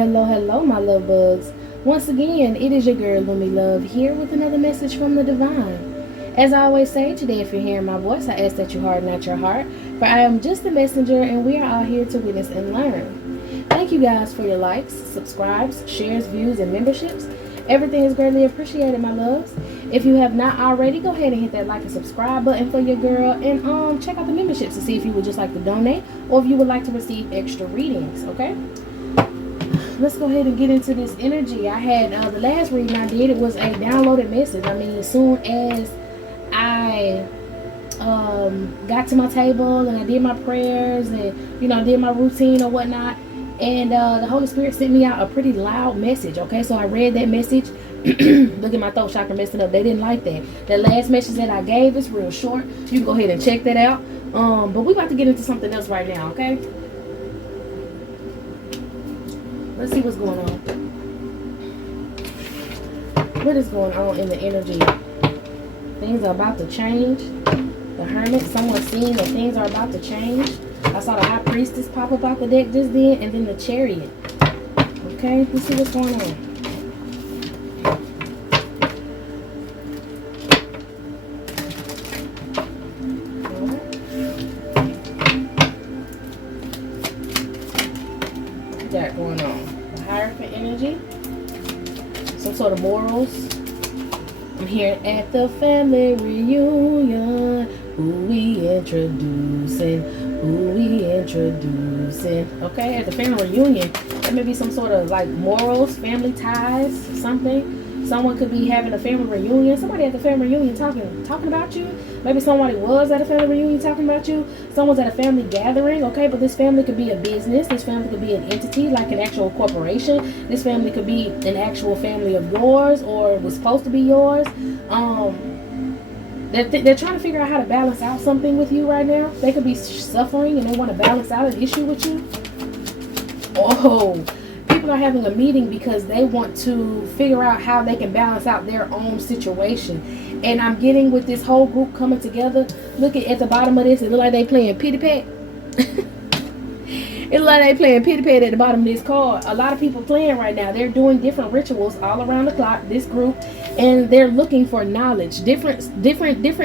Hello, my love bugs. Once again, it is your girl, Lumi Love, here with another message from the divine. As I always say, today if you're hearing my voice, I ask that you harden not your heart, for I am just a messenger and we are all here to witness and learn. Thank you guys for your likes, subscribes, shares, views, and memberships. Everything is greatly appreciated, my loves. If you have not already, go ahead and hit that like and subscribe button for your girl, and check out the memberships to see if you would just like to donate or if you would like to receive extra readings, okay? Let's go ahead and get into this energy. I had the last reading I did, it was a downloaded message. I mean, as soon as I got to my table and I did my prayers and, did my routine or whatnot, and the Holy Spirit sent me out a pretty loud message, okay? So I read that message. Look at my throat chakra messing up. They didn't like that. The last message that I gave is real short. You can go ahead and check that out. But we're about to get into something else right now, okay? Let's see what's going on. What is going on in the energy? Things are about to change. The Hermit, someone's seeing that things are about to change. I saw the High Priestess pop up out the deck just then, and then the Chariot. Okay, let's see what's going on. What got going on? The Hierophant energy. Some sort of morals. I'm here at the family reunion. Who we introducing? Okay, at the family reunion, there may be some sort of like morals, family ties, something. Someone could be having a family reunion. Somebody at the family reunion talking about you. Maybe somebody was at a family reunion talking about you. Someone's at a family gathering, okay? But this family could be a business. This family could be an entity, like an actual corporation. This family could be an actual family of yours, or was supposed to be yours. They're trying to figure out how to balance out something with you right now. They could be suffering and they want to balance out an issue with you. Oh, people are having a meeting because they want to figure out how they can balance out their own situation. And I'm getting with this whole group coming together. Look at the bottom of this. It looks like they playing pity pat. It looks like they playing pity pat at the bottom of this card. A lot of people playing right now. They're doing different rituals all around the clock, this group, and they're looking for knowledge, different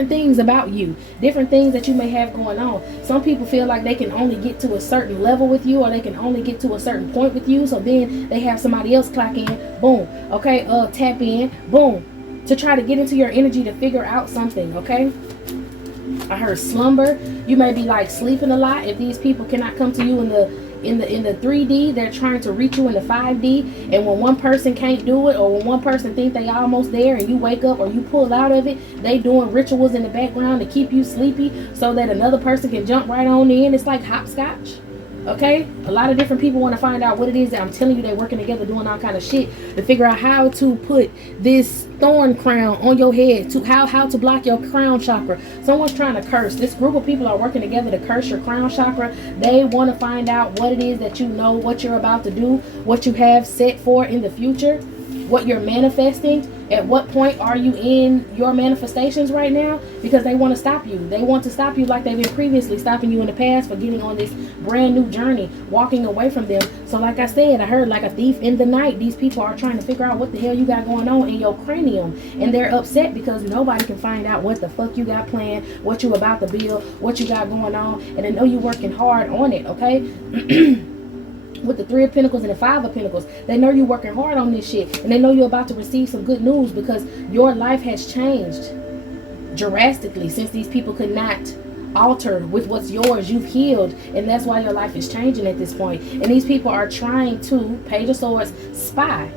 things about you, different things that you may have going on. Some people feel like they can only get to a certain level with you, or they can only get to a certain point with you, so then they have somebody else clock in, boom, okay, tap in, boom, to try to get into your energy to figure out something, okay? I heard slumber. You may be like sleeping a lot. If these people cannot come to you in the 3D, they're trying to reach you in the 5D. And when one person can't do it, or when one person think they almost there and you wake up or you pull out of it, they doing rituals in the background to keep you sleepy so that another person can jump right on in. It's like hopscotch. Okay, a lot of different people want to find out what it is that I'm telling you. They're working together doing all kind of shit to figure out how to put this thorn crown on your head, to how to block your crown chakra. Someone's trying to curse. This group of people are working together to curse your crown chakra. They want to find out what it is that you know, what you're about to do, what you have set for in the future, what you're manifesting. At what point are you in your manifestations right now? Because they want to stop you. They want to stop you like they've been previously stopping you in the past for getting on this brand new journey, walking away from them. So like I said, I heard like a thief in the night. These people are trying to figure out what the hell you got going on in your cranium. And they're upset because nobody can find out what the fuck you got planned, what you about to build, what you got going on. And they know you're working hard on it, okay? With the 3 of Pentacles and the 5 of Pentacles, they know you're working hard on this shit, and they know you're about to receive some good news because your life has changed drastically since these people could not alter with what's yours. You've healed, and that's why your life is changing at this point. And these people are trying to, Page of Swords, spy.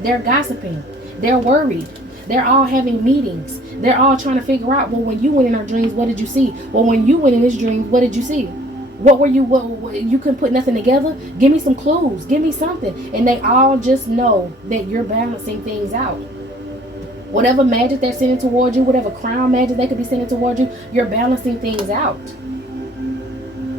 They're gossiping. They're worried. They're all having meetings. They're all trying to figure out, well, when you went in our dreams, what did you see? Well, when you went in this dream, what did you see? What were you, what you couldn't put nothing together? Give me some clues. Give me something. And they all just know that you're balancing things out. Whatever magic they're sending towards you, whatever crown magic they could be sending towards you, you're balancing things out.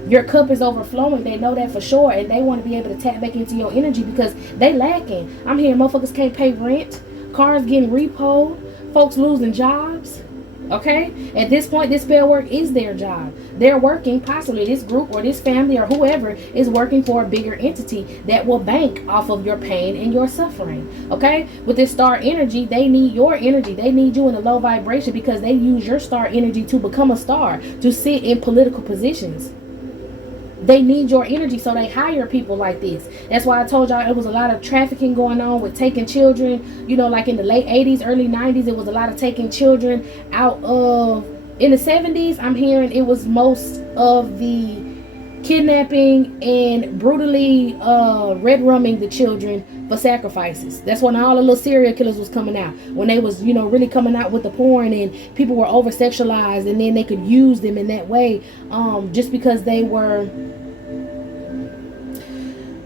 Your cup is overflowing. They know that for sure. And they want to be able to tap back into your energy because they lacking. I'm hearing motherfuckers can't pay rent. Cars getting repoed. Folks losing jobs. Okay, at this point, this spell work is their job. They're working, possibly this group or this family or whoever is working for a bigger entity that will bank off of your pain and your suffering. Okay, with this star energy, they need your energy. They need you in a low vibration because they use your star energy to become a star, to sit in political positions. They need your energy, so they hire people like this. That's why I told y'all it was a lot of trafficking going on with taking children. You know, like in the late 80s, early 90s, it was a lot of taking children out of... In the 70s, I'm hearing it was most of the kidnapping and brutally red rumming the children for sacrifices. That's when all the little serial killers was coming out. When they was, you know, really coming out with the porn and people were over sexualized, and then they could use them in that way just because they were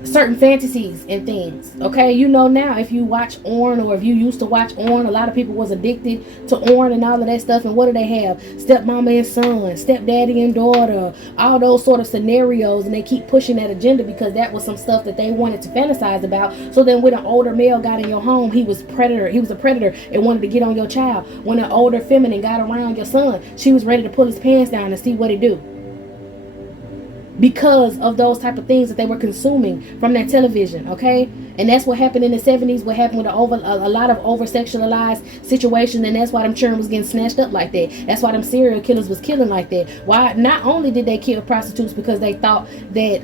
certain fantasies and things. Okay, you know, now if you watch porn, or if you used to watch porn, a lot of people was addicted to porn and all of that stuff. And what do they have? Stepmama and son, stepdaddy and daughter, all those sort of scenarios, and they keep pushing that agenda because that was some stuff that they wanted to fantasize about. So then when an older male got in your home, he was a predator and wanted to get on your child. When an older feminine got around your son, she was ready to pull his pants down and see what he do, because of those type of things that they were consuming from that television. Okay, and that's what happened in the 70s. What happened with a lot of over sexualized situations, and that's why them children was getting snatched up like that. That's why them serial killers was killing like that. Why? Not only did they kill prostitutes because they thought that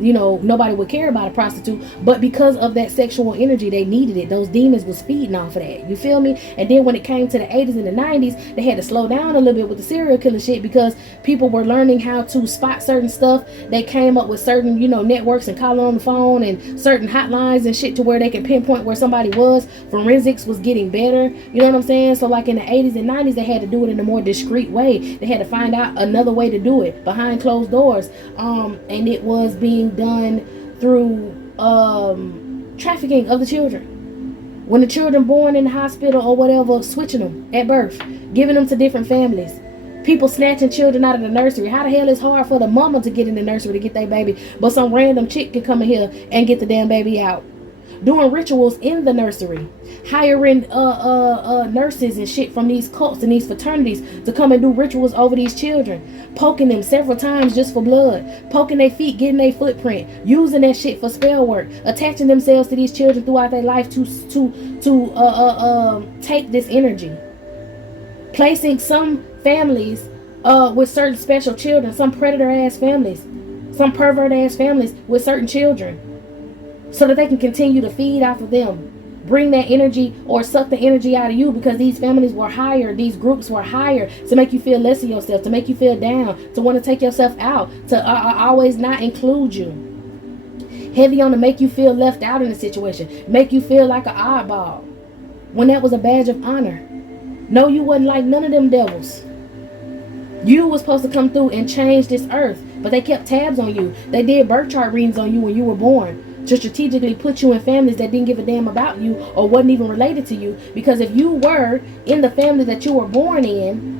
you know, nobody would care about a prostitute, but because of that sexual energy, they needed it. Those demons was feeding off of that. You feel me? And then when it came to the 80s and the 90s, they had to slow down a little bit with the serial killer shit because people were learning how to spot certain stuff. They came up with certain, you know, networks and call on the phone and certain hotlines and shit to where they can pinpoint where somebody was. Forensics was getting better. You know what I'm saying? So like in the 80s and 90s, they had to do it in a more discreet way. They had to find out another way to do it behind closed doors. And it was being done through trafficking of the children. When the children born in the hospital or whatever, switching them at birth, giving them to different families. People snatching children out of the nursery. How the hell is hard for the mama to get in the nursery to get their baby, but some random chick can come in here and get the damn baby out? Doing rituals in the nursery, hiring nurses and shit from these cults and these fraternities to come and do rituals over these children, poking them several times just for blood, poking their feet, getting their footprint, using that shit for spell work, attaching themselves to these children throughout their life to take this energy, placing some families with certain special children, some predator ass families, some pervert ass families with certain children, so that they can continue to feed off of them, bring that energy or suck the energy out of you, because these families were hired, these groups were hired to make you feel less of yourself, to make you feel down, to want to take yourself out, to always not include you. Heavy on to make you feel left out in the situation, make you feel like an oddball, when that was a badge of honor. No, you wasn't like none of them devils. You was supposed to come through and change this earth, but they kept tabs on you. They did birth chart readings on you when you were born to strategically put you in families that didn't give a damn about you or wasn't even related to you. Because if you were in the family that you were born in,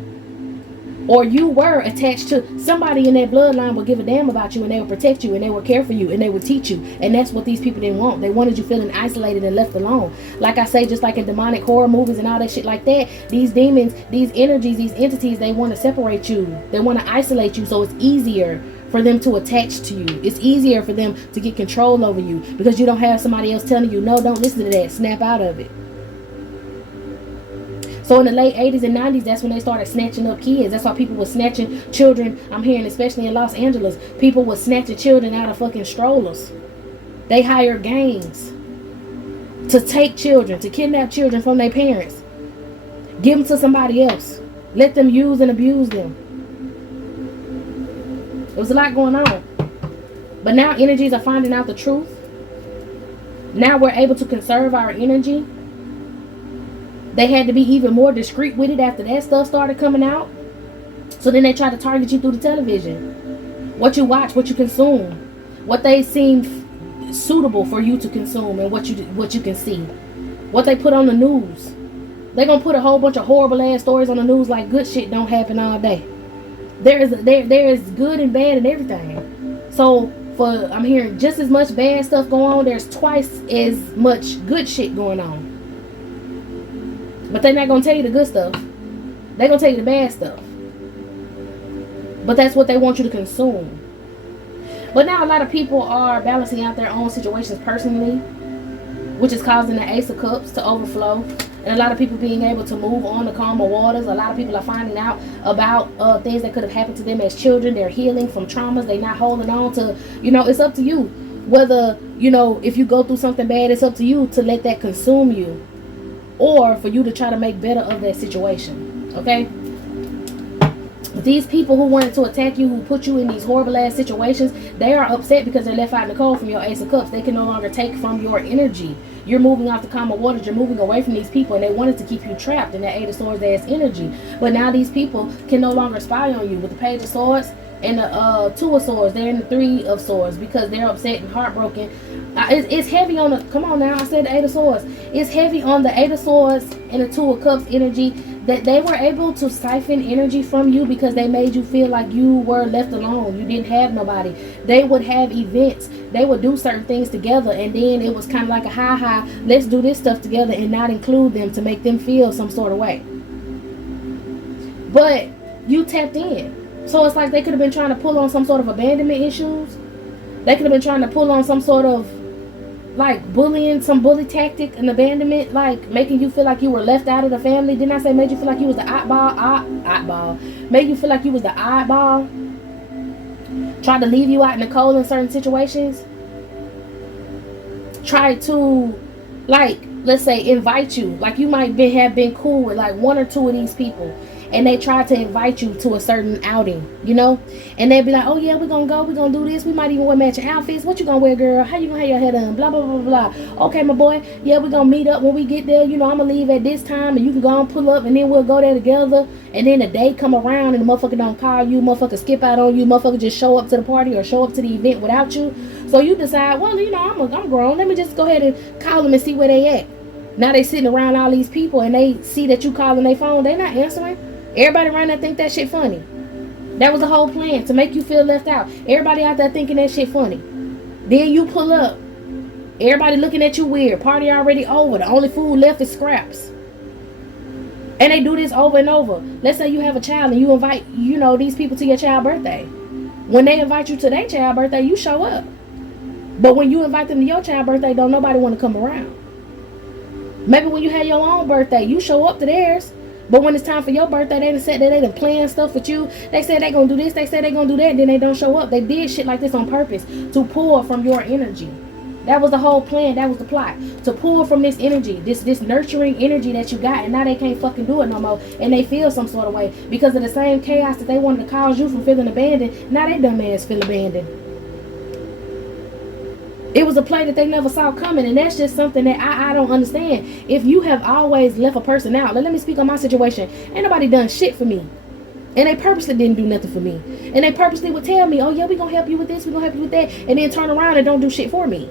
or you were attached to somebody in that bloodline, would give a damn about you, and they would protect you, and they would care for you, and they would teach you. And that's what these people didn't want. They wanted you feeling isolated and left alone. Like I say, just like in demonic horror movies and all that shit like that, these demons, these energies, these entities, they want to separate you. They want to isolate you, so it's easier for them to attach to you. It's easier for them to get control over you, because you don't have somebody else telling you, no, don't listen to that, snap out of it. So in the late 80s and 90s, that's when they started snatching up kids. That's why people were snatching children. I'm hearing, especially in Los Angeles, people were snatching children out of fucking strollers. They hired gangs to take children, to kidnap children from their parents, give them to somebody else, let them use and abuse them. There was a lot going on. But now energies are finding out the truth. Now we're able to conserve our energy. They had to be even more discreet with it after that stuff started coming out. So then they try to target you through the television. What you watch, what you consume, what they seem suitable for you to consume, and what you can see. What they put on the news. They're going to put a whole bunch of horrible ass stories on the news like good shit don't happen all day. There is good and bad and everything. So I'm hearing just as much bad stuff going on, there's twice as much good shit going on. But they're not going to tell you the good stuff. They're going to tell you the bad stuff. But that's what they want you to consume. But now a lot of people are balancing out their own situations personally, which is causing the Ace of Cups to overflow. And a lot of people being able to move on to calmer waters. A lot of people are finding out about things that could have happened to them as children. They're healing from traumas. They're not holding on to, it's up to you. Whether, if you go through something bad, it's up to you to let that consume you. Or for you to try to make better of that situation. Okay? These people who wanted to attack you, who put you in these horrible ass situations, they are upset because they're left out in the cold from your Ace of Cups. They can no longer take from your energy. You're moving off the calmer waters. You're moving away from these people, and they wanted to keep you trapped in that Eight of Swords ass energy. But now these people can no longer spy on you with the Page of Swords and the Two of Swords. They're in the Three of Swords because they're upset and heartbroken. It's heavy on the, come on now, I said the Eight of Swords. It's heavy on the Eight of Swords and the Two of Cups energy, that they were able to siphon energy from you because they made you feel like you were left alone. You didn't have nobody. They would have events. They would do certain things together, and then it was kind of like a hi, let's do this stuff together and not include them to make them feel some sort of way. But you tapped in. So it's like they could have been trying to pull on some sort of abandonment issues. They could have been trying to pull on some sort of like bullying, some bully tactic and abandonment, like making you feel like you were left out of the family. Didn't I say made you feel like you was the oddball? Made you feel like you was the oddball. Tried to leave you out in the cold in certain situations. Tried to, like, let's say invite you. Like you might have been cool with like one or two of these people, and they try to invite you to a certain outing, and they'd be like, oh yeah, we're gonna go, we're gonna do this, we might even wear matching outfits. What you gonna wear, girl? How you gonna have your hair done? Blah blah blah blah blah. Okay, my boy, yeah, we're gonna meet up when we get there. I'm gonna leave at this time, and you can go and pull up, and then we'll go there together. And then the day come around and the motherfucker don't call you, motherfucker skip out on you, motherfucker just show up to the party or show up to the event without you. So you decide, well, I'm grown, let me just go ahead and call them and see where they at. Now they sitting around all these people, and they see that you calling their phone, they not answering. Everybody around there think that shit funny. That was the whole plan, to make you feel left out. Everybody out there thinking that shit funny. Then you pull up. Everybody looking at you weird. Party already over. The only food left is scraps. And they do this over and over. Let's say you have a child and you invite, these people to your child's birthday. When they invite you to their child's birthday, you show up. But when you invite them to your child's birthday, don't nobody want to come around. Maybe when you have your own birthday, you show up to theirs. But when it's time for your birthday, they done said that they done planned stuff with you. They said they gonna do this, they said they gonna do that, then they don't show up. They did shit like this on purpose to pull from your energy. That was the whole plan. That was the plot. To pull from this energy, this nurturing energy that you got, and now they can't fucking do it no more. And they feel some sort of way because of the same chaos that they wanted to cause you from feeling abandoned. Now they dumb ass feel abandoned. It was a play that they never saw coming, and that's just something that I don't understand. If you have always left a person out, let me speak on my situation. Ain't nobody done shit for me. And they purposely didn't do nothing for me. And they purposely would tell me, oh yeah, we're going to help you with this, we're going to help you with that, and then turn around and don't do shit for me.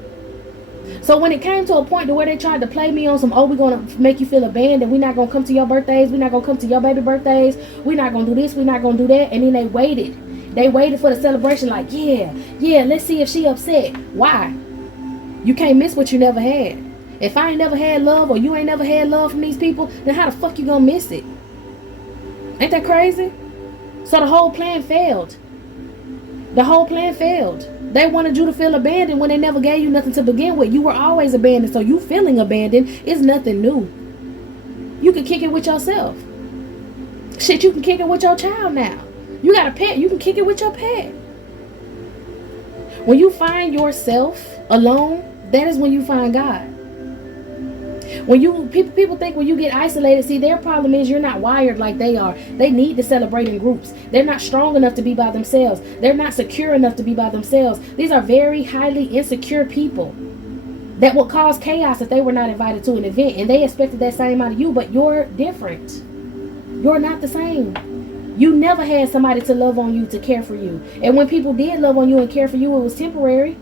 So when it came to a point to where they tried to play me on some, oh, we're going to make you feel abandoned, we're not going to come to your birthdays, we're not going to come to your baby birthdays, we're not going to do this, we're not going to do that, and then they waited. They waited for the celebration like, yeah, let's see if she upset. Why? You can't miss what you never had. If I ain't never had love, or you ain't never had love from these people, then how the fuck you gonna miss it? Ain't that crazy? So the whole plan failed. The whole plan failed. They wanted you to feel abandoned when they never gave you nothing to begin with. You were always abandoned, so you feeling abandoned is nothing new. You can kick it with yourself. Shit, you can kick it with your child now. You got a pet, you can kick it with your pet. When you find yourself alone, that is when you find God. When people think when you get isolated, see, their problem is you're not wired like they are. They need to celebrate in groups. They're not strong enough to be by themselves. They're not secure enough to be by themselves. These are very highly insecure people that will cause chaos if they were not invited to an event, and they expected that same out of you, but you're different. You're not the same. You never had somebody to love on you, to care for you. And when people did love on you and care for you, it was temporary.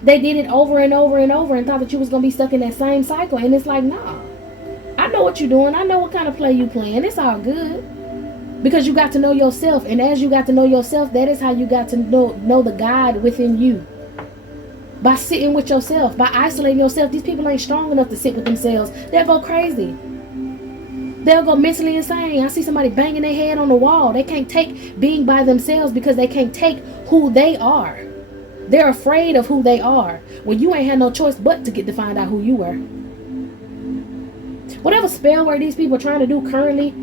They did it over and over and over and thought that you was going to be stuck in that same cycle. And it's like, nah. I know what you're doing. I know what kind of play you playing. It's all good. Because you got to know yourself. And as you got to know yourself, that is how you got to know the God within you. By sitting with yourself. By isolating yourself. These people ain't strong enough to sit with themselves. They'll go crazy. They'll go mentally insane. I see somebody banging their head on the wall. They can't take being by themselves because they can't take who they are. They're afraid of who they are when you ain't had no choice but to get to find out who you were. Whatever spell word these people are trying to do currently,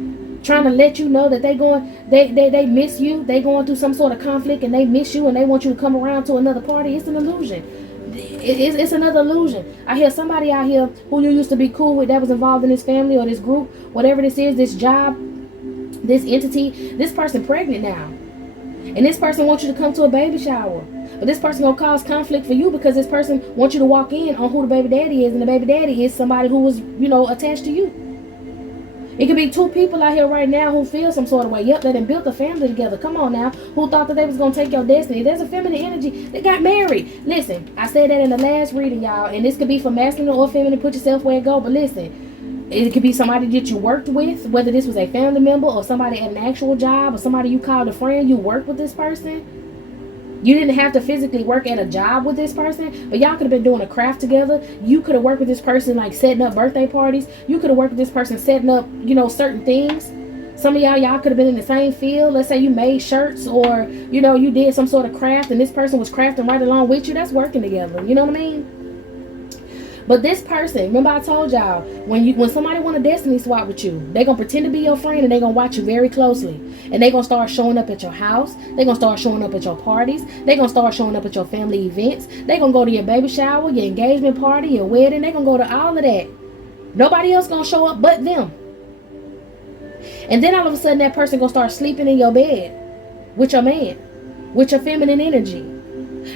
trying to let you know that they miss you, they going through some sort of conflict and they miss you and they want you to come around to another party, it's an illusion. It's another illusion. I hear somebody out here who you used to be cool with that was involved in this family or this group, whatever this is, this job, this entity, this person pregnant now. And this person wants you to come to a baby shower. But this person gonna cause conflict for you because this person wants you to walk in on who the baby daddy is, and the baby daddy is somebody who was, attached to you. It could be two people out here right now who feel some sort of way. Yep, they done built a family together. Come on now. Who thought that they was going to take your destiny? There's a feminine energy. They got married. Listen, I said that in the last reading, y'all. And this could be for masculine or feminine. Put yourself where it go. But listen, it could be somebody that you worked with. Whether this was a family member or somebody at an actual job or somebody you called a friend. You worked with this person. You didn't have to physically work at a job with this person, but y'all could have been doing a craft together. You could have worked with this person, like setting up birthday parties. You could have worked with this person setting up, certain things. Some of y'all could have been in the same field. Let's say you made shirts or, you did some sort of craft and this person was crafting right along with you. That's working together. You know what I mean? But this person, remember I told y'all, when somebody want a destiny swap with you, they're going to pretend to be your friend and they're going to watch you very closely. And they're going to start showing up at your house. They're going to start showing up at your parties. They're going to start showing up at your family events. They're going to go to your baby shower, your engagement party, your wedding. They're going to go to all of that. Nobody else going to show up but them. And then all of a sudden that person going to start sleeping in your bed with your man, with your feminine energy.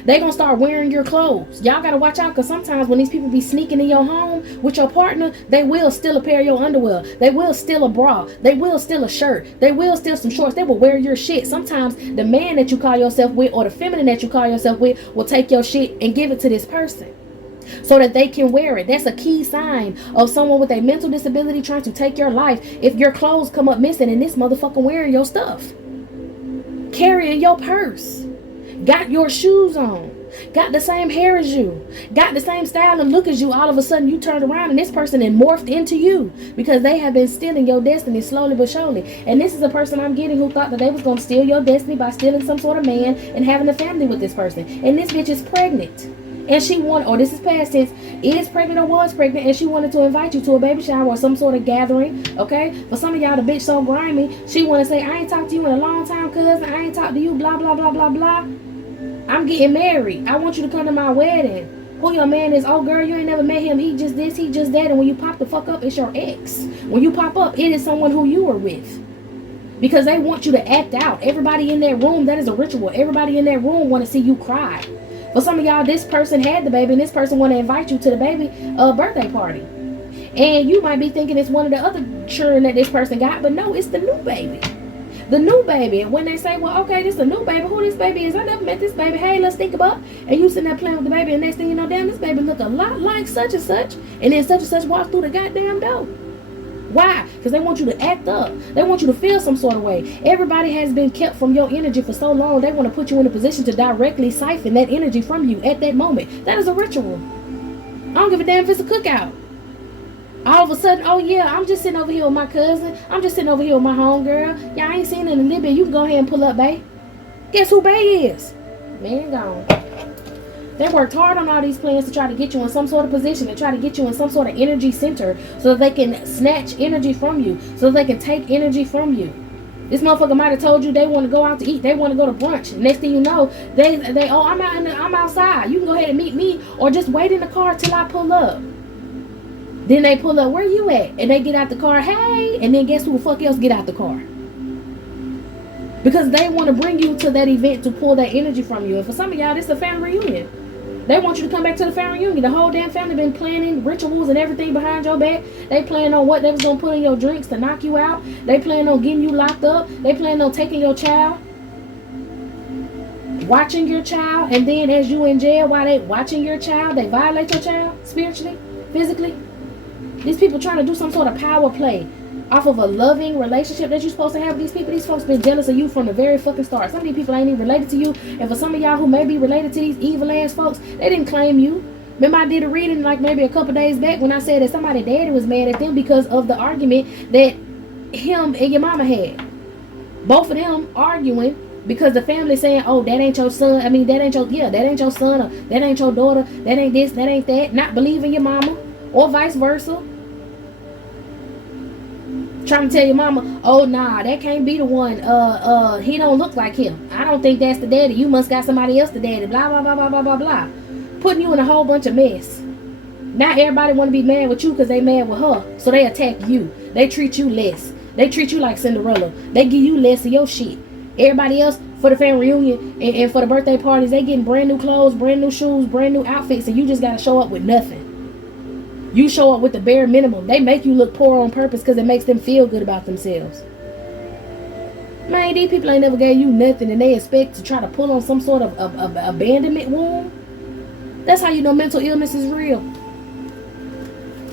They gonna start wearing your clothes. Y'all gotta watch out, because sometimes when these people be sneaking in your home with your partner, they will steal a pair of your underwear. They will steal a bra. They will steal a shirt. They will steal some shorts. They will wear your shit. Sometimes the man that you call yourself with or the feminine that you call yourself with will take your shit and give it to this person so that they can wear it. That's a key sign of someone with a mental disability trying to take your life. If your clothes come up missing and this motherfucker wearing your stuff, carrying your purse, got your shoes on, got the same hair as you, got the same style and look as you, all of a sudden you turned around and this person then morphed into you because they have been stealing your destiny slowly but surely. And this is a person I'm getting who thought that they was going to steal your destiny by stealing some sort of man and having a family with this person. And this bitch is pregnant. And she wanted, or this is past tense, is pregnant or was pregnant, and she wanted to invite you to a baby shower or some sort of gathering, okay? For some of y'all, the bitch so grimy, she want to say, I ain't talked to you in a long time, cousin. I ain't talked to you, blah, blah, blah, blah, blah. I'm getting married. I want you to come to my wedding. Who your man is? Oh, girl, you ain't never met him. He just this, he just that. And when you pop the fuck up, it's your ex. When you pop up, it is someone who you were with. Because they want you to act out. Everybody in that room, that is a ritual. Everybody in that room want to see you cry. For some of y'all, this person had the baby and this person want to invite you to the baby birthday party. And you might be thinking it's one of the other children that this person got, but no, it's the new baby. The new baby. And when they say, well, okay, this is the new baby, who this baby is? I never met this baby. Hey, let's think about. And you sitting there playing with the baby, and next thing you know, damn, this baby look a lot like such and such. And then such and such walks through the goddamn door. Why? Because they want you to act up. They want you to feel some sort of way. Everybody has been kept from your energy for so long. They want to put you in a position to directly siphon that energy from you at that moment. That is a ritual. I don't give a damn if it's a cookout. All of a sudden, oh yeah, I'm just sitting over here with my cousin. I'm just sitting over here with my homegirl. Yeah, I ain't seen it in a little bit. You can go ahead and pull up, bae. Guess who bae is? Man gone. They worked hard on all these plans to try to get you in some sort of position and try to get you in some sort of energy center so that they can snatch energy from you, so that they can take energy from you. This motherfucker might have told you they want to go out to eat, they want to go to brunch. Next thing you know, oh, I'm outside. You can go ahead and meet me, or just wait in the car till I pull up. Then they pull up, where you at? And they get out the car, hey, and then guess who the fuck else get out the car? Because they want to bring you to that event to pull that energy from you. And for some of y'all, this is a family reunion. They want you to come back to the family reunion. The whole damn family been planning rituals and everything behind your back. They plan on what they was going to put in your drinks to knock you out. They plan on getting you locked up. They plan on taking your child, watching your child, and then as you in jail while they watching your child, they violate your child spiritually, physically. These people trying to do some sort of power play off of a loving relationship that you're supposed to have with these people. These folks been jealous of you from the very fucking start. Some of these people ain't even related to you. And for some of y'all who may be related to these evil ass folks, they didn't claim you. Remember I did a reading like maybe a couple days back when I said that somebody's daddy was mad at them because of the argument that him and your mama had. Both of them arguing because the family saying, oh, that ain't your son. I mean, that ain't your son, or that ain't your daughter, that ain't this, that ain't that. Not believing your mama, or vice versa. Trying to tell your mama, oh nah, that can't be the one. He don't look like him. I don't think that's the daddy. You must got somebody else the daddy. Blah blah blah blah blah blah blah. Putting you in a whole bunch of mess. Now everybody want to be mad with you because they mad with her. So they attack you. They treat you less. They treat you like Cinderella. They give you less of your shit. Everybody else, for the family reunion and for the birthday parties, they getting brand new clothes, brand new shoes, brand new outfits, and you just got to show up with nothing. You show up with the bare minimum. They make you look poor on purpose because it makes them feel good about themselves. Man, these people ain't never gave you nothing, and they expect to try to pull on some sort of abandonment wound. That's how you know mental illness is real.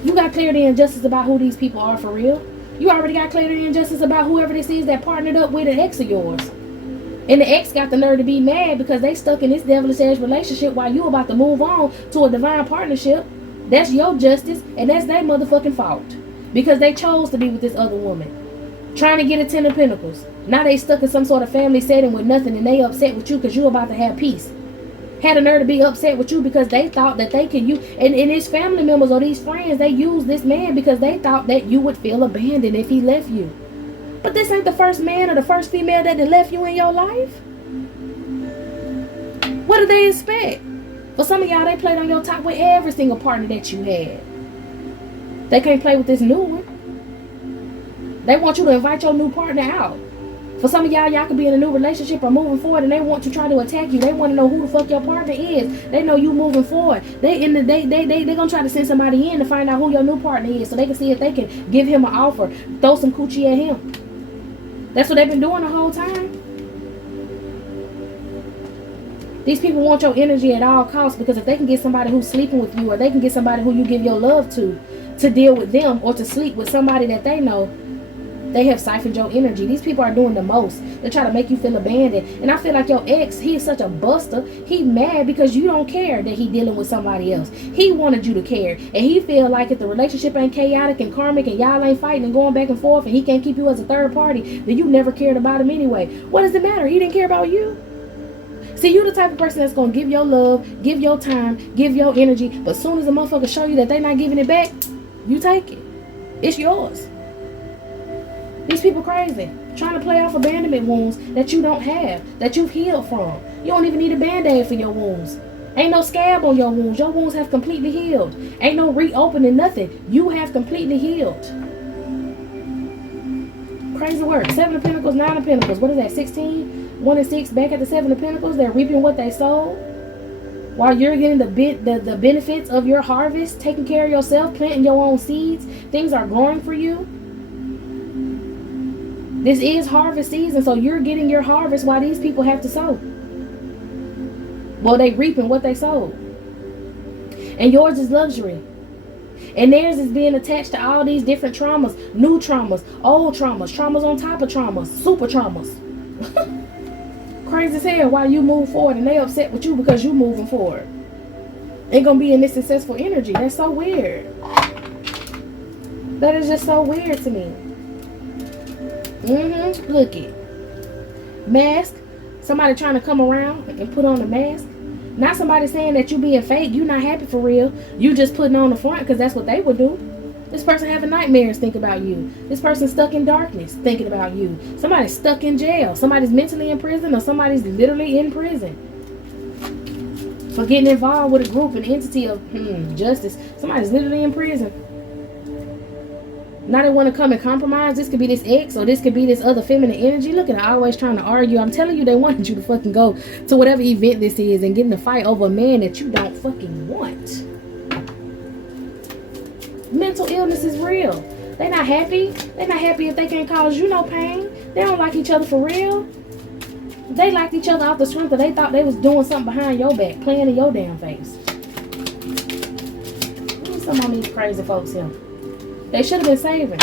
You got clarity and justice about who these people are for real. You already got clarity and justice about whoever this is that partnered up with an ex of yours. And the ex got the nerve to be mad because they stuck in this devilish ass relationship while you about to move on to a divine partnership. That's your justice, and that's their motherfucking fault. Because they chose to be with this other woman. Trying to get a 10 of Pentacles. Now they stuck in some sort of family setting with nothing, and they upset with you because you about to have peace. Had a nerve to be upset with you because they thought that they could use, and his family members or these friends, they used this man because they thought that you would feel abandoned if he left you. But this ain't the first man or the first female that left you in your life. What do they expect? For some of y'all, they played on your top with every single partner that you had. They can't play with this new one. They want you to invite your new partner out. For some of y'all could be in a new relationship or moving forward, and they want to try to attack you. They want to know who the fuck your partner is. They know you moving forward. They gonna try to send somebody in to find out who your new partner is, so they can see if they can give him an offer, throw some coochie at him. That's what they've been doing the whole time. These people want your energy at all costs, because if they can get somebody who's sleeping with you, or they can get somebody who you give your love to deal with them, or to sleep with somebody that they know, they have siphoned your energy. These people are doing the most. They try to make you feel abandoned. And I feel like your ex, he is such a buster. He mad because you don't care that he dealing with somebody else. He wanted you to care. And he feel like if the relationship ain't chaotic and karmic, and y'all ain't fighting and going back and forth, and he can't keep you as a third party, then you never cared about him anyway. What does it matter? He didn't care about you. See, you the type of person that's going to give your love, give your time, give your energy. But as soon as a motherfucker show you that they not giving it back, you take it. It's yours. These people crazy. Trying to play off abandonment wounds that you don't have, that you've healed from. You don't even need a band-aid for your wounds. Ain't no scab on your wounds. Your wounds have completely healed. Ain't no reopening, nothing. You have completely healed. Crazy work. 7 of Pentacles, 9 of Pentacles. What is that, 16? 1 and 6 back at the 7 of Pentacles. They're reaping what they sowed. While you're getting the benefits of your harvest, taking care of yourself, planting your own seeds, things are growing for you. This is harvest season, so you're getting your harvest while these people have to sow. Well, they reaping what they sowed. And yours is luxury. And theirs is being attached to all these different traumas, new traumas, old traumas, traumas on top of traumas, super traumas. Crazy as hell while you move forward, and they upset with you because you moving forward. Ain't gonna be in this successful energy. That's so weird. That is just so weird to me. Look it. Mask. Somebody trying to come around and put on a mask. Not somebody saying that you being fake. You not happy for real. You just putting on the front because that's what they would do. This person having nightmares thinking about you. This person stuck in darkness thinking about you. Somebody's stuck in jail. Somebody's mentally in prison, or somebody's literally in prison for getting involved with a group, an entity of justice. Somebody's literally in prison. Now they want to come and compromise. This could be this ex, or this could be this other feminine energy. Look at her, always trying to argue. I'm telling you, they wanted you to fucking go to whatever event this is and get in a fight over a man that you don't fucking want. Mental illness is real. They not happy. They not happy if they can't cause you no pain. They don't like each other for real. They liked each other off the strength that they thought they was doing something behind your back, playing in your damn face. Some of these crazy folks here. They should have been saving.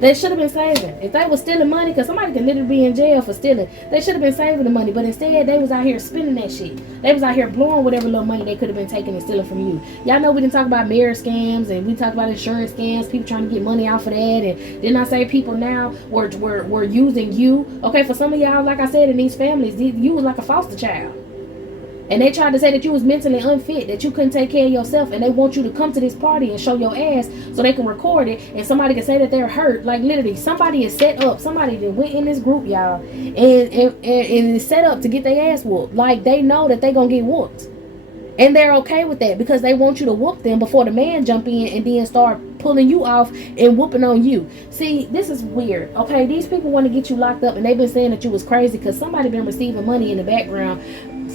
They should have been saving. If they was stealing money, because somebody could literally be in jail for stealing, they should have been saving the money. But instead, they was out here spending that shit. They was out here blowing whatever little money they could have been taking and stealing from you. Y'all know we didn't talk about marriage scams, and we talked about insurance scams, people trying to get money off of that. And didn't I say people now were using you? Okay, for some of y'all, like I said, in these families, you was like a foster child. And they tried to say that you was mentally unfit, that you couldn't take care of yourself, and they want you to come to this party and show your ass so they can record it, and somebody can say that they're hurt. Like, literally, somebody is set up. Somebody that went in this group, y'all, and is set up to get their ass whooped. Like, they know that they gonna get whooped. And they're okay with that because they want you to whoop them before the man jump in and then start pulling you off and whooping on you. See, this is weird. Okay, these people want to get you locked up, and they've been saying that you was crazy because somebody been receiving money in the background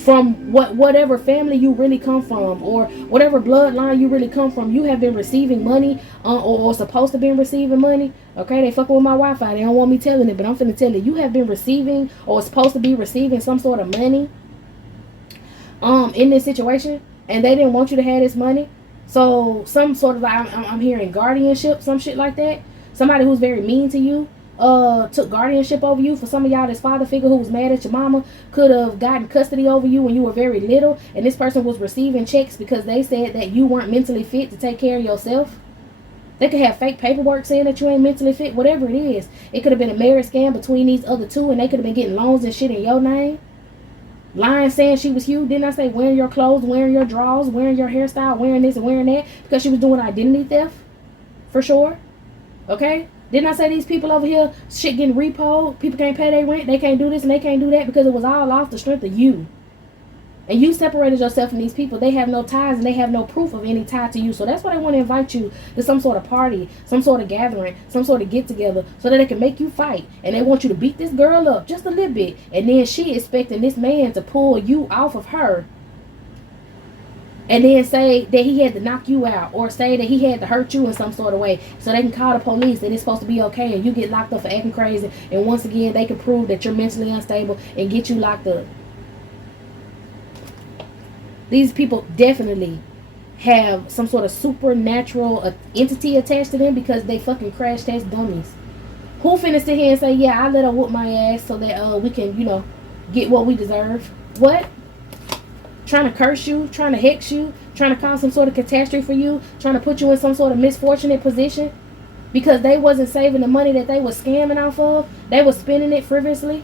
from whatever family you really come from, or whatever bloodline you really come from. You have been receiving money, or supposed to been receiving money. Okay, they fucking with my Wi-Fi. They don't want me telling it, but I'm finna tell you. You have been receiving, or supposed to be receiving, some sort of money in this situation, and they didn't want you to have this money. So some sort of, I'm hearing guardianship, some shit like that. Somebody who's very mean to you took guardianship over you. For some of y'all, this father figure who was mad at your mama could have gotten custody over you when you were very little, and this person was receiving checks because they said that you weren't mentally fit to take care of yourself. They could have fake paperwork saying that you ain't mentally fit. Whatever it is, it could have been a marriage scam between these other two, and they could have been getting loans and shit in your name, lying, saying she was you. Didn't I say wearing your clothes, wearing your drawers, wearing your hairstyle, wearing this and wearing that, because she was doing identity theft for sure. Okay, didn't I say these people over here, shit getting repoed, people can't pay their rent, they can't do this and they can't do that, because it was all off the strength of you. And you separated yourself from these people. They have no ties, and they have no proof of any tie to you. So that's why they want to invite you to some sort of party, some sort of gathering, some sort of get together, so that they can make you fight. And they want you to beat this girl up just a little bit, and then she expecting this man to pull you off of her, and then say that he had to knock you out, or say that he had to hurt you in some sort of way, so they can call the police and it's supposed to be okay, and you get locked up for acting crazy, and once again they can prove that you're mentally unstable and get you locked up. These people definitely have some sort of supernatural entity attached to them, because they fucking crash test dummies. Who finna sit here and say, yeah, I let her whoop my ass so that we can, get what we deserve? What? Trying to curse you, trying to hex you, trying to cause some sort of catastrophe for you, trying to put you in some sort of misfortunate position because they wasn't saving the money that they was scamming off of. They was spending it frivolously.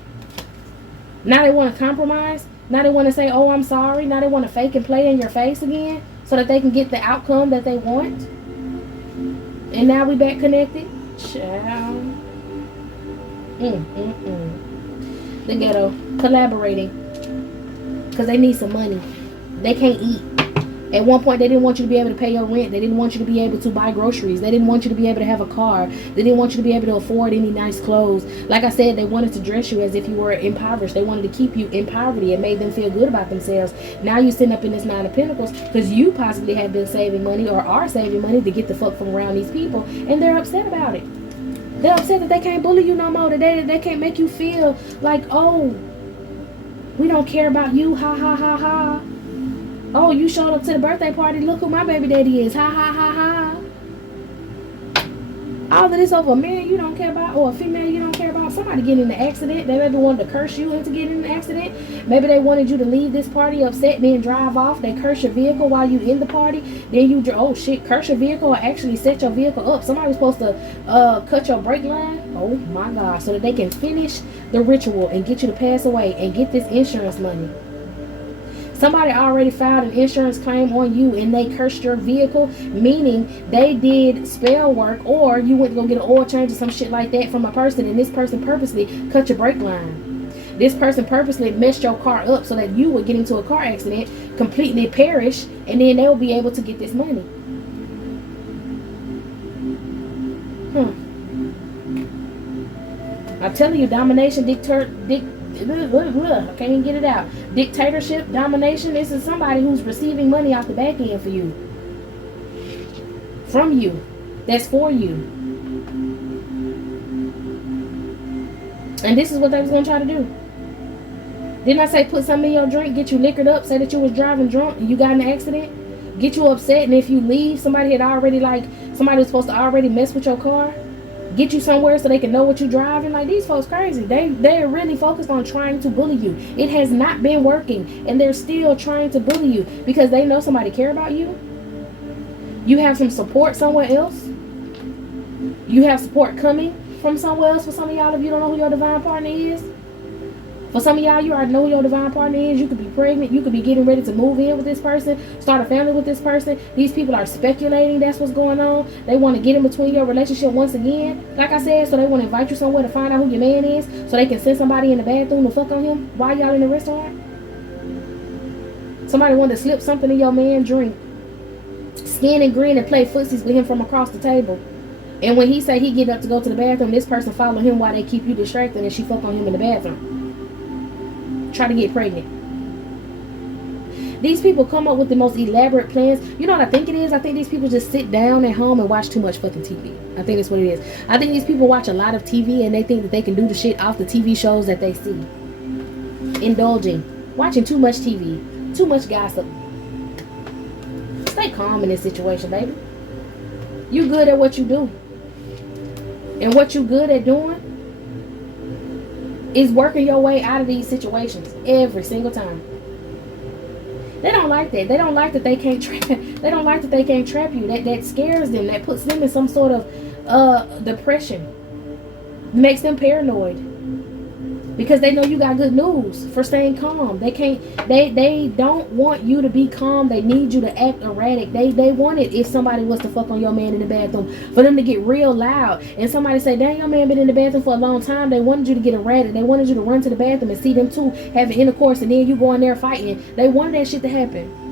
Now they want to compromise. Now they want to say, oh, I'm sorry. Now they want to fake and play in your face again so that they can get the outcome that they want. And now we back connected. Child. The ghetto collaborating because they need some money. They can't eat. At one point, they didn't want you to be able to pay your rent. They didn't want you to be able to buy groceries. They didn't want you to be able to have a car. They didn't want you to be able to afford any nice clothes. Like I said, they wanted to dress you as if you were impoverished. They wanted to keep you in poverty. It made them feel good about themselves. Now you're sitting up in this Nine of Pentacles because you possibly have been saving money or are saving money to get the fuck from around these people, and they're upset about it. They're upset that they can't bully you no more. That they can't make you feel like, oh, we don't care about you. Ha ha ha ha. Oh, you showed up to the birthday party. Look who my baby daddy is. Ha ha ha ha. All of this over a man you don't care about, or a female you don't care about. Somebody getting in an accident. They maybe wanted to curse you into getting in an accident. Maybe they wanted you to leave this party upset and then drive off. They curse your vehicle while you in the party. Then you, curse your vehicle or actually set your vehicle up. Somebody was supposed to cut your brake line. Oh my God. So that they can finish the ritual and get you to pass away and get this insurance money. Somebody already filed an insurance claim on you and they cursed your vehicle, meaning they did spell work, or you went to go get an oil change or some shit like that from a person, and this person purposely cut your brake line. This person purposely messed your car up so that you would get into a car accident, completely perish, and then they'll be able to get this money. I'm telling you, domination, I can't even get it out. Dictatorship, domination. This is somebody who's receiving money off the back end for you. From you. That's for you. And this is what they was going to try to do. Didn't I say put something in your drink, get you liquored up, say that you was driving drunk and you got in an accident, get you upset, and if you leave, somebody was supposed to already mess with your car, get you somewhere so they can know what you're driving. Like, these folks crazy. They're really focused on trying to bully you. It has not been working, and they're still trying to bully you because they know somebody care about you. You have some support somewhere else. You have support coming from somewhere else. For some of y'all, if you don't know who your divine partner is, for some of y'all, you already know who your divine partner is. You could be pregnant. You could be getting ready to move in with this person, start a family with this person. These people are speculating that's what's going on. They want to get in between your relationship once again. Like I said, so they want to invite you somewhere to find out who your man is, so they can send somebody in the bathroom to fuck on him while y'all in the restaurant. Somebody wanted to slip something in your man's drink, skin and grin and play footsies with him from across the table. And when he say he get up to go to the bathroom, this person follow him while they keep you distracted, and she fuck on him in the bathroom. Try to get pregnant. These people come up with the most elaborate plans. You know what I think it is? I think these people just sit down at home and watch too much fucking TV. I think that's what it is. I think these people watch a lot of TV and they think that they can do the shit off the TV shows that they see. Indulging. Watching too much TV. Too much gossip. Stay calm in this situation, baby. You good at what you do. And what you good at doing is working your way out of these situations every single time. They don't like that. They don't like that they can't trap. They don't like that they can't trap you. That scares them. That puts them in some sort of depression. Makes them paranoid. Because they know you got good news for staying calm. They don't want you to be calm. They need you to act erratic. They want it if somebody was to fuck on your man in the bathroom, for them to get real loud. And somebody say, dang, your man been in the bathroom for a long time. They wanted you to get erratic. They wanted you to run to the bathroom and see them two having intercourse, and then you go in there fighting. They wanted that shit to happen.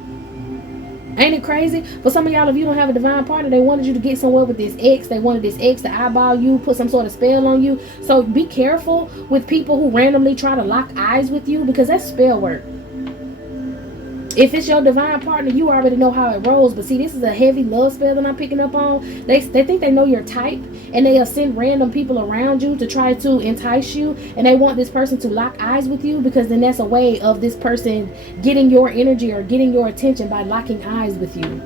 Ain't it crazy? For some of y'all, if you don't have a divine partner, they wanted you to get somewhere with this ex. They wanted this ex to eyeball you, put some sort of spell on you. So be careful with people who randomly try to lock eyes with you, because that's spell work. If it's your divine partner, you already know how it rolls. But see, this is a heavy love spell that I'm picking up on. They think they know your type, and they'll send random people around you to try to entice you, and they want this person to lock eyes with you, because then that's a way of this person getting your energy or getting your attention by locking eyes with you.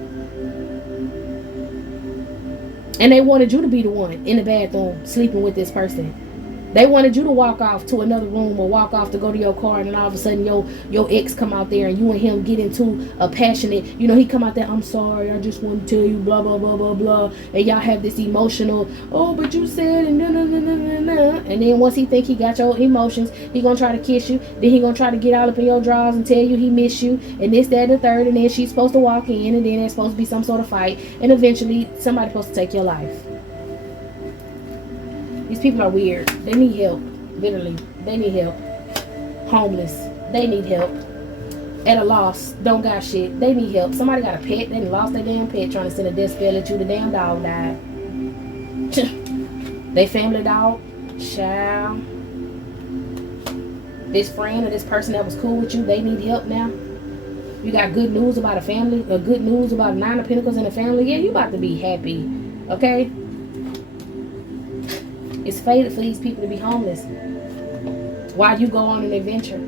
And they wanted you to be the one in the bathroom sleeping with this person. They wanted you to walk off to another room or walk off to go to your car, and then all of a sudden your ex come out there and you and him get into a passionate, he come out there, I'm sorry, I just want to tell you, blah, blah, blah, blah, blah. And y'all have this emotional, oh, but you said, and no, no, no, no, no, no. And then once he think he got your emotions, he gonna try to kiss you. Then he gonna try to get all up in your drawers and tell you he miss you, and this, that, and the third. And then she's supposed to walk in, and then there's supposed to be some sort of fight. And eventually somebody's supposed to take your life. These people are weird. They need help. Literally. They need help. Homeless. They need help. At a loss. Don't got shit. They need help. Somebody got a pet. They lost their damn pet trying to send a death spell at you. The damn dog died. They family dog. Child. This friend or this person that was cool with you, they need help now. You got good news about a family, or good news about 9 of Pentacles in a family. Yeah, you about to be happy. Okay? It's fated for these people to be homeless while you go on an adventure.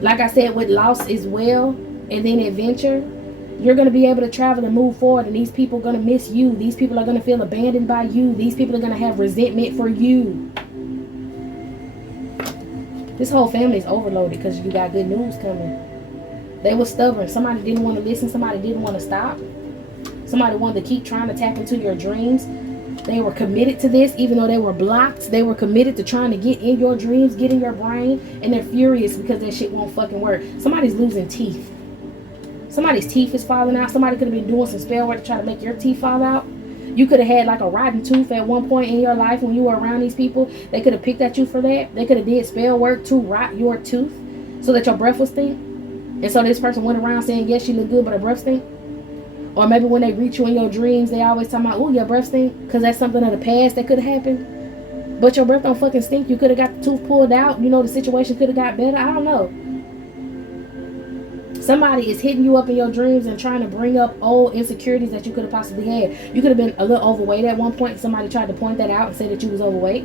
Like I said, with loss as well, and then adventure, you're going to be able to travel and move forward, and these people are going to miss you. These people are going to feel abandoned by you. These people are going to have resentment for you. This whole family is overloaded because you got good news coming. They were stubborn. Somebody didn't want to listen. Somebody didn't want to stop. Somebody wanted to keep trying to tap into your dreams. They were committed to this, even though they were blocked. They were committed to trying to get in your dreams, get in your brain, and they're furious because that shit won't fucking work. Somebody's losing teeth. Somebody's teeth is falling out. Somebody could have been doing some spell work to try to make your teeth fall out. You could have had like a rotten tooth at one point in your life when you were around these people. They could have picked at you for that. They could have did spell work to rot your tooth so that your breath would stink. And so this person went around saying, yes, she look good, but her breath stink. Or maybe when they reach you in your dreams, they always talk about, oh, your breath stink, because that's something of the past that could have happened. But your breath don't fucking stink. You could have got the tooth pulled out. The situation could have got better. I don't know. Somebody is hitting you up in your dreams and trying to bring up old insecurities that you could have possibly had. You could have been a little overweight at one point. Somebody tried to point that out and say that you was overweight.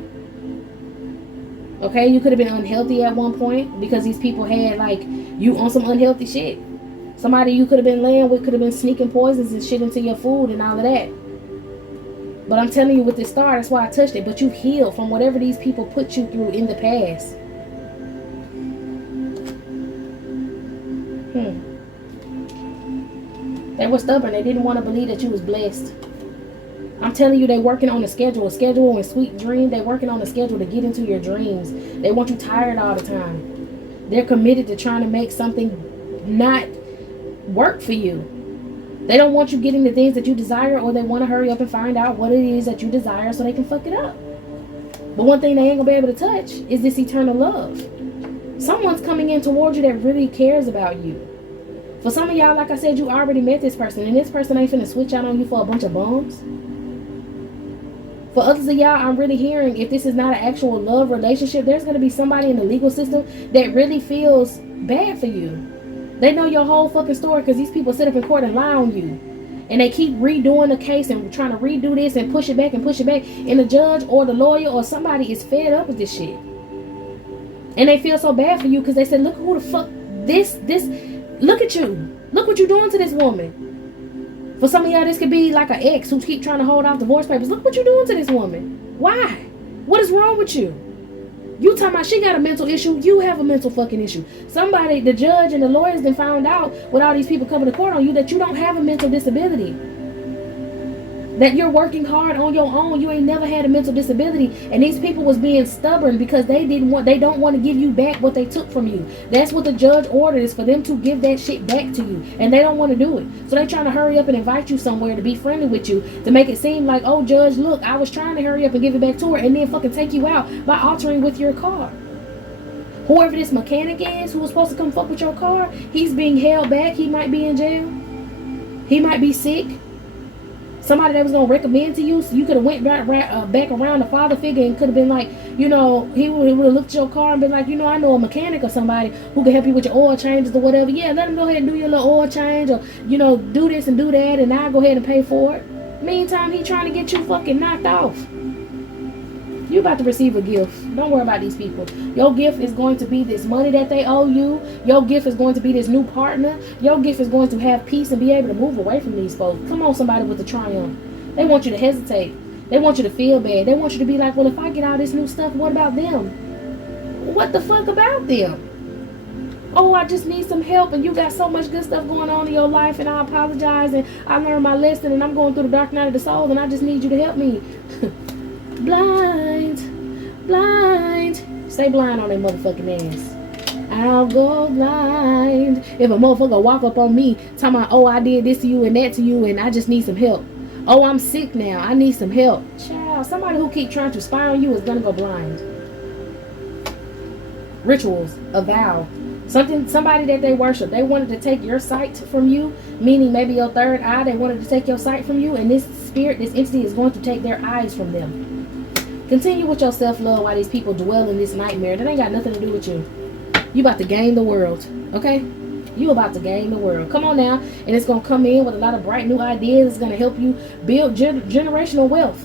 Okay, you could have been unhealthy at one point because these people had like you on some unhealthy shit. Somebody you could have been laying with could have been sneaking poisons and shit into your food and all of that. But I'm telling you, with this star, that's why I touched it. But you've healed from whatever these people put you through in the past. They were stubborn. They didn't want to believe that you was blessed. I'm telling you, they're working on a schedule and sweet dream. They're working on a schedule to get into your dreams. They want you tired all the time. They're committed to trying to make something not work for you. They don't want you getting the things that you desire, or they want to hurry up and find out what it is that you desire so they can fuck it up. But one thing they ain't going to be able to touch is this eternal love. Someone's coming in towards you that really cares about you. For some of y'all, like I said, you already met this person, and this person ain't finna switch out on you for a bunch of bums. For others of y'all, I'm really hearing, if this is not an actual love relationship, there's going to be somebody in the legal system that really feels bad for you. They know your whole fucking story because these people sit up in court and lie on you. And they keep redoing the case and trying to redo this and push it back and push it back. And the judge or the lawyer or somebody is fed up with this shit. And they feel so bad for you because they said, look who the fuck, look at you. Look what you're doing to this woman. For some of y'all, this could be like an ex who keep trying to hold off divorce papers. Look what you're doing to this woman. Why? What is wrong with you? You talking about she got a mental issue, you have a mental fucking issue. Somebody, the judge and the lawyers then found out with all these people coming to court on you that you don't have a mental disability. That you're working hard on your own. You ain't never had a mental disability. And these people was being stubborn because they don't want to give you back what they took from you. That's what the judge ordered, is for them to give that shit back to you. And they don't want to do it. So they trying to hurry up and invite you somewhere to be friendly with you, to make it seem like, oh judge, look, I was trying to hurry up and give it back to her, and then fucking take you out by altering with your car. Whoever this mechanic is who was supposed to come fuck with your car, he's being held back. He might be in jail. He might be sick. Somebody that was going to recommend to you, so you could have went back around the father figure and could have been like, you know, he would have looked at your car and been like, you know, I know a mechanic or somebody who can help you with your oil changes or whatever. Yeah, let him go ahead and do your little oil change, or, you know, do this and do that, and I'll go ahead and pay for it. Meantime, he trying to get you fucking knocked off. You about to receive a gift. Don't worry about these people. Your gift is going to be this money that they owe you. Your gift is going to be this new partner. Your gift is going to have peace and be able to move away from these folks. Come on, somebody with a triumph. They want you to hesitate. They want you to feel bad. They want you to be like, well, if I get all this new stuff, what about them? What the fuck about them? Oh, I just need some help, and you got so much good stuff going on in your life, and I apologize, and I learned my lesson, and I'm going through the dark night of the soul, and I just need you to help me. Blind. Stay blind on that motherfucking ass. I'll go blind. If a motherfucker walk up on me talking about, oh, I did this to you and that to you, and I just need some help. Oh, I'm sick now, I need some help. Child, somebody who keep trying to spy on you is gonna go blind. Rituals, a vow. Somebody that they worship, they wanted to take your sight from you, meaning maybe your third eye. They wanted to take your sight from you, and this spirit, this entity is going to take their eyes from them. Continue with your self-love while these people dwell in this nightmare. That ain't got nothing to do with you. You about to gain the world, okay? You about to gain the world. Come on now. And it's going to come in with a lot of bright new ideas. It's going to help you build generational wealth.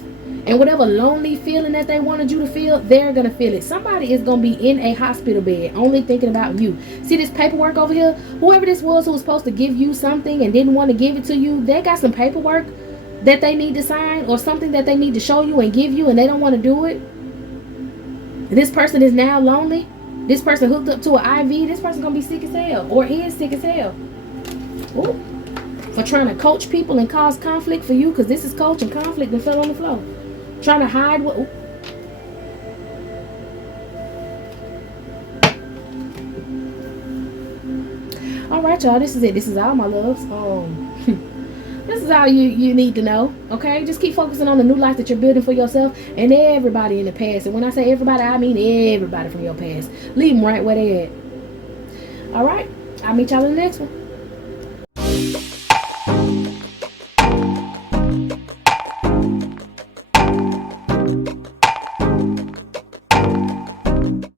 And whatever lonely feeling that they wanted you to feel, they're going to feel it. Somebody is going to be in a hospital bed only thinking about you. See this paperwork over here? Whoever this was who was supposed to give you something and didn't want to give it to you, they got some paperwork that they need to sign, or something that they need to show you and give you, and they don't want to do it. This person is now lonely. This person hooked up to an IV. This person gonna be sick as hell, or is sick as hell. Ooh. For trying to coach people and cause conflict for you, because this is coach and conflict and fell on the floor. Trying to hide what. All right, y'all. This is it. This is all my loves. This is all you need to know, okay? Just keep focusing on the new life that you're building for yourself and everybody in the past. And when I say everybody, I mean everybody from your past. Leave them right where they at. All right? I'll meet y'all in the next one.